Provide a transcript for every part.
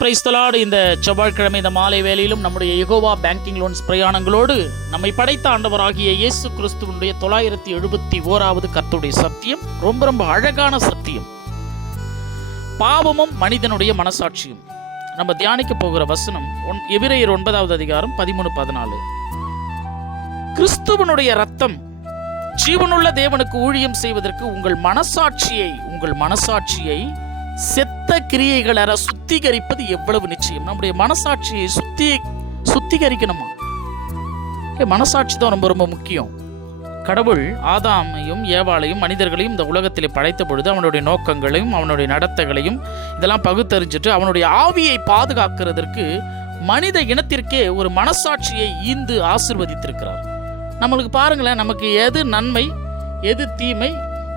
Praise the Lord. இந்த செவ்வாய்க்கிழமை இந்த மாலை வேளையிலும் நம்முடைய யெகோவா பேங்கிங் லோன்ஸ் பிரயாணங்களோடு நம்மை படைத்த ஆண்டவராகிய இயேசு கிறிஸ்துவினுடைய 971வது கர்த்தருடைய சத்தியம் ரொம்ப ரொம்ப அழகான சத்தியம். பாவமும் மனிதனுடைய மனசாட்சியும். நம்ம தியானிக்க போகிற வசனம் எபிரேயர் 9வது அதிகாரம் 13-14. கிறிஸ்துவனுடைய ரத்தம் ஜீவனுள்ள தேவனுக்கு ஊழியம் செய்வதற்கு உங்கள் மனசாட்சியை செத்த கிரியைகள் சுத்திகரிப்பது எவ்வளவு நிச்சயம். நம்முடைய மனசாட்சியை சுத்திகரிக்கணுமா? மனசாட்சி தான் ரொம்ப ரொம்ப முக்கியம். கடவுள் ஆதாமையும் ஏவாளையும் மனிதர்களையும் இந்த உலகத்திலே படைத்த பொழுது அவனுடைய நோக்கங்களையும் அவனுடைய நடத்தைகளையும் இதெல்லாம் பகுத்தறிஞ்சிட்டு அவனுடைய ஆவியை பாதுகாக்கிறதற்கு மனித இனத்திற்கே ஒரு மனசாட்சியை ஈந்து ஆசீர்வதித்திருக்கிறார். நம்மளுக்கு பாருங்களேன், நமக்கு எது நன்மை எது தீமை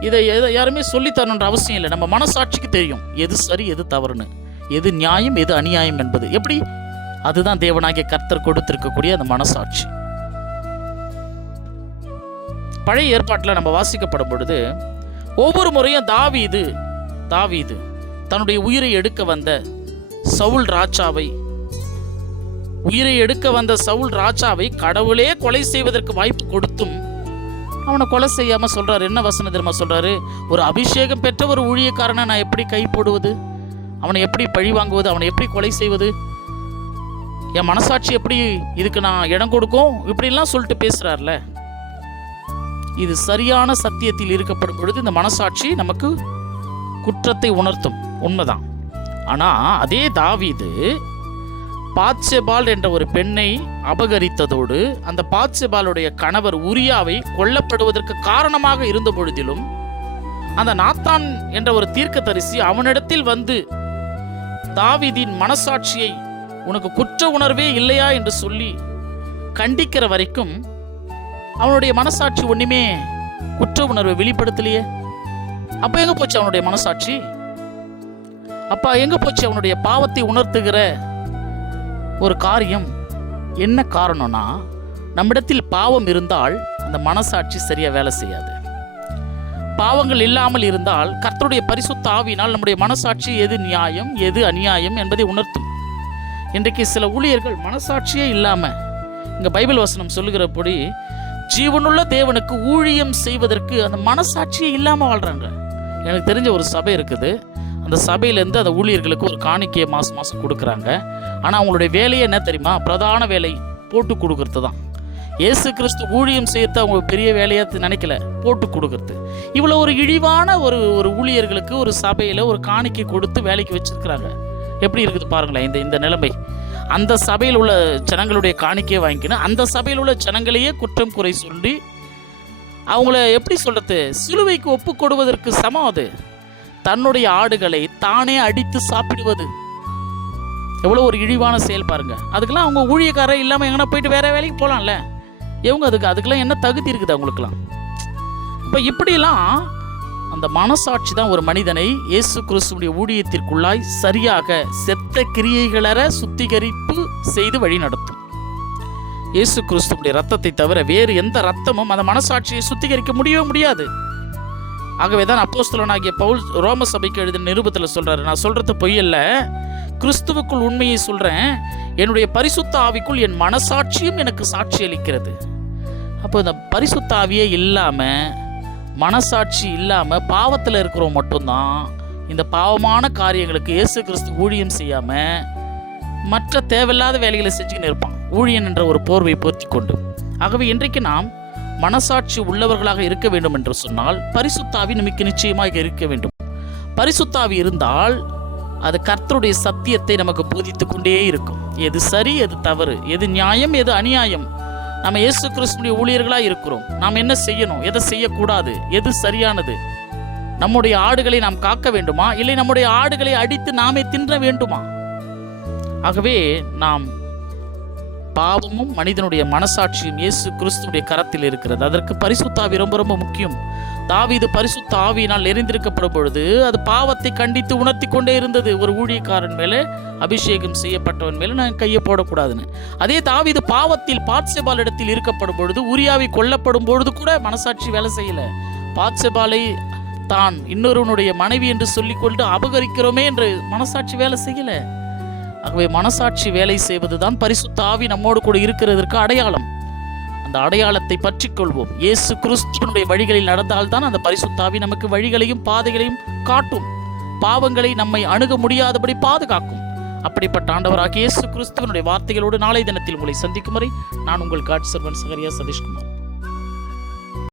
இதை யாருமே சொல்லித்தரணுன்ற அவசியம் இல்லை. நம்ம மனசாட்சிக்கு தெரியும் எது சரி எது தவறுன்னு, எது நியாயம் எது அநியாயம் என்பது. எப்படி? அதுதான் தேவனாகிய கர்த்தர் கொடுத்திருக்கக்கூடிய அந்த மனசாட்சி. பழைய ஏற்பாட்டில் நம்ம வாசிக்கப்படும் பொழுது ஒவ்வொரு முறையும் தாவீது தன்னுடைய உயிரை எடுக்க வந்த சவுல் ராஜாவை கடவுளே கொலை செய்வதற்கு வாய்ப்பு கொடுத்தும் அவனை கொலை செய்யாம சொல்றாரு. என்ன வசனம் தெரியுமா சொல்றாரு? ஒரு அபிஷேகம் பெற்ற ஒரு ஊழியக்காரனை நான் எப்படி கை போடுவது, அவனை எப்படி பழி வாங்குவது, அவனை எப்படி கொலை செய்வது, என் மனசாட்சி எப்படி இதுக்கு நான் இடம் கொடுக்கும், இப்படிலாம் சொல்லிட்டு பேசுறாருல. இது சரியான சத்தியத்தில் இருக்கப்படும் பொழுது இந்த மனசாட்சி நமக்கு குற்றத்தை உணர்த்தும், உண்மைதான். ஆனா அதே தாவீது பாத்செபால் என்ற ஒரு பெண்ணை அபகரித்ததோடு அந்த பாத்செபாலுடைய கணவர் உரியாவை கொல்லப்படுவதற்கு காரணமாக இருந்த பொழுதிலும் அந்த நாத்தான் என்ற ஒரு தீர்க்கதரிசி அவனிடத்தில் வந்து தாவீதின் மனசாட்சியை உனக்கு குற்ற உணர்வே இல்லையா என்று சொல்லி கண்டிக்கிற வரைக்கும் அவனுடைய மனசாட்சி ஒண்ணுமே குற்ற உணர்வை வெளிப்படுத்தலையே. அப்ப எங்க போச்சு அவனுடைய மனசாட்சி? அப்ப எங்க போச்சு அவனுடைய பாவத்தை உணர்த்துகிற ஒரு காரியம்? என்ன காரணம்னா, நம்மிடத்தில் பாவம் இருந்தால் அந்த மனசாட்சி சரியா வேலை செய்யாது. பாவங்கள் இல்லாமல் இருந்தால் கர்த்தருடைய பரிசுத்த ஆவியினால் நம்முடைய மனசாட்சி எது நியாயம் எது அநியாயம் என்பதை உணர்த்தும். இன்றைக்கு சில ஊழியர்கள் மனசாட்சியே இல்லாம, இங்க பைபிள் வசனம் சொல்லுகிறபடி ஜீவனுள்ள தேவனுக்கு ஊழியம் செய்வதற்கு அந்த மனசாட்சியே இல்லாம வாழ்றாங்க. எனக்கு தெரிஞ்ச ஒரு சபை இருக்குது. அந்த சபையிலேருந்து அந்த ஊழியர்களுக்கு ஒரு காணிக்கையை மாதம் கொடுக்குறாங்க. ஆனால் அவங்களுடைய வேலையே என்ன தெரியுமா? பிரதான வேலை போட்டு கொடுக்கறது தான். இயேசு கிறிஸ்து ஊழியம் செய்யறது அவங்க பெரிய வேலையாக நினைக்கல, போட்டு கொடுக்கறது. இவ்வளோ ஒரு இழிவான ஒரு ஊழியர்களுக்கு ஒரு சபையில் ஒரு காணிக்கை கொடுத்து வேலைக்கு வச்சிருக்கிறாங்க. எப்படி இருக்குது பாருங்களேன் இந்த நிலைமை. அந்த சபையில் உள்ள ஜனங்களுடைய காணிக்கையை வாங்கிக்கணும், அந்த சபையில் உள்ள ஜனங்களையே குற்றம் குறை சொல்லி அவங்கள எப்படி சொல்கிறது, சிலுவைக்கு ஒப்பு கொடுவதற்கு சமம். அது தன்னுடைய ஆடுகளை தானே அடித்து சாப்பிடுவது எவ்வளோ ஒரு இழிவான செயல் பாருங்க. அதுக்கெல்லாம் அவங்க ஊழியக்காரர் இல்லாமல் எங்கன்னா போயிட்டு வேற வேலைக்கு போகலாம்ல. இவங்க அதுக்கெல்லாம் என்ன தகுதி இருக்குது அவங்களுக்குலாம்? இப்போ இப்படிலாம் அந்த மனசாட்சி தான் ஒரு மனிதனை இயேசு கிறிஸ்துவுடைய ஊழியத்திற்குள்ளாய் சரியாக செத்த கிரியைகளற சுத்திகரிப்பு செய்து வழி நடத்தும். இயேசு கிறிஸ்துவுடைய ரத்தத்தை தவிர வேறு எந்த ரத்தமும் அந்த மனசாட்சியை சுத்திகரிக்க முடியவே முடியாது. ஆகவே தான் அப்போஸ்தலனாகிய பவுல் ரோம சபைக்கு எழுதின நிருபத்தில் சொல்றாரு, நான் சொல்றது பொய்யல்ல, கிறிஸ்துவுக்குள் உண்மையை சொல்றேன், என்னுடைய பரிசுத்த ஆவிக்குள் என் மனசாட்சியும் எனக்கு சாட்சி அளிக்கிறது. அப்போ இந்த பரிசுத்த ஆவியே இல்லாம மனசாட்சி இல்லாம பாவத்தில் இருக்கிறவங்க மட்டும்தான் இந்த பாவமான காரியங்களுக்கு இயேசு கிறிஸ்து ஊழியம் செய்யாம மற்ற தேவையில்லாத வேலைகளை செஞ்சுக்கின்னு இருப்பான், ஊழியன் என்ற ஒரு போர்வை போர்த்தி கொண்டு. ஆகவே இன்றைக்கு நாம் மனசாட்சி உள்ளவர்களாக இருக்க வேண்டும் என்று சொன்னால் பரிசுத்தாவி நமக்கு நிச்சயமாக இருக்க வேண்டும். பரிசுத்தாவி இருந்தால் அது கர்த்தருடைய சத்தியத்தை நமக்கு போதித்து கொண்டே இருக்கும். எது சரி எது தவறு, எது நியாயம் எது அநியாயம். நம்ம இயேசு கிறிஸ்துவினுடைய ஊழியர்களாக இருக்கிறோம். நாம் என்ன செய்யணும், எதை செய்யக்கூடாது, எது சரியானது. நம்முடைய ஆடுகளை நாம் காக்க வேண்டுமா, இல்லை நம்முடைய ஆடுகளை அடித்து நாமே தின்ற வேண்டுமா? ஆகவே நாம் பாவமும் மனிதனுடைய மனசாட்சியும் இயேசு கிறிஸ்துவுடைய கரத்தில் இருக்கிறது. அதற்கு பரிசுத்த ஆவி ரொம்ப ரொம்ப முக்கியம். தாவீது பரிசுத்த ஆவியினால் எரிந்திருக்கப்படும் பொழுது அது பாவத்தை கண்டித்து உணர்த்தி கொண்டே இருந்தது. ஒரு ஊழியக்காரன் மேலே, அபிஷேகம் செய்யப்பட்டவன் மேலே நான் கையை போடக்கூடாதுன்னு. அதே தாவீது பாவத்தில் பாத்செபால் இடத்தில் இருக்கப்படும் பொழுது, உரியாவை கொல்லப்படும் பொழுது கூட மனசாட்சி வேலை செய்யல. பாத்செபாலை தான் இன்னொருவனுடைய மனைவி என்று சொல்லிக்கொண்டு அபகரிக்கிறோமே என்று மனசாட்சி வேலை செய்யல. ஆகவே மனசாட்சி வேலை செய்வதுதான் பரிசுத்த ஆவி நம்மோடு கூட இருக்கிறதற்கு அடையாளம். அந்த அடையாளத்தை பற்றி கொள்வோம். இயேசு கிறிஸ்துவினுடைய வழிகளில் நடந்தால்தான் அந்த பரிசுத்த ஆவி நமக்கு வழிகளையும் பாதைகளையும் காட்டும், பாவங்களை நம்மை அணுக முடியாதபடி பாதுகாக்கும். அப்படிப்பட்ட ஆண்டவராகிய இயேசு கிறிஸ்துவினுடைய வார்த்தைகளோடு நாளை தினத்தில் உங்களை சந்திக்கும் வரை நான் உங்கள் காட் சர்வன் சகரியா சதீஷ்குமார்.